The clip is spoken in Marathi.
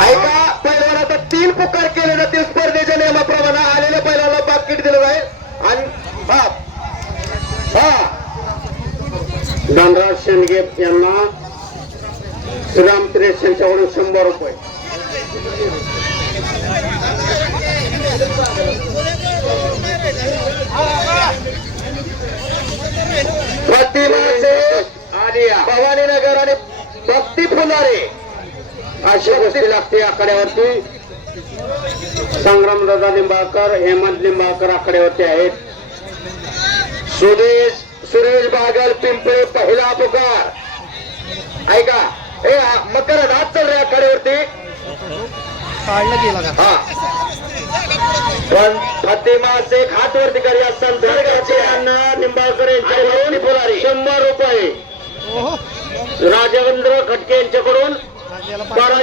ऐका पैलवानाचा तीन पुकार केले जातील. स्पर्धेच्या नियमाप्रमाणे आलेल्या पैलवानाला बास्केट दिलं जाईल. आणि हा धनराज शेंडगे यांना श्रीराम त्रेस यांच्याकडून शंभर रुपये. प्रतिमा आलिया. भवानीनगर आणि भक्ती फुलारे. अशी गोष्टी लागते आकड्यावरती. संग्रामदादा लिंबाळकर हेमंत लिंबाळकर आकड्यावरती आहेत. सुरेश सुरेश बागल पिंपळे पहिला पुकार ऐका ए आ- मकर हात चल रे आकड्यावरती. हा. पण फातिमा शेख हात वरती करी यांना निंबाळकर यांच्याकडून फुलारी. शंभर रुपये. राजवेंद्र खटके यांच्याकडून করা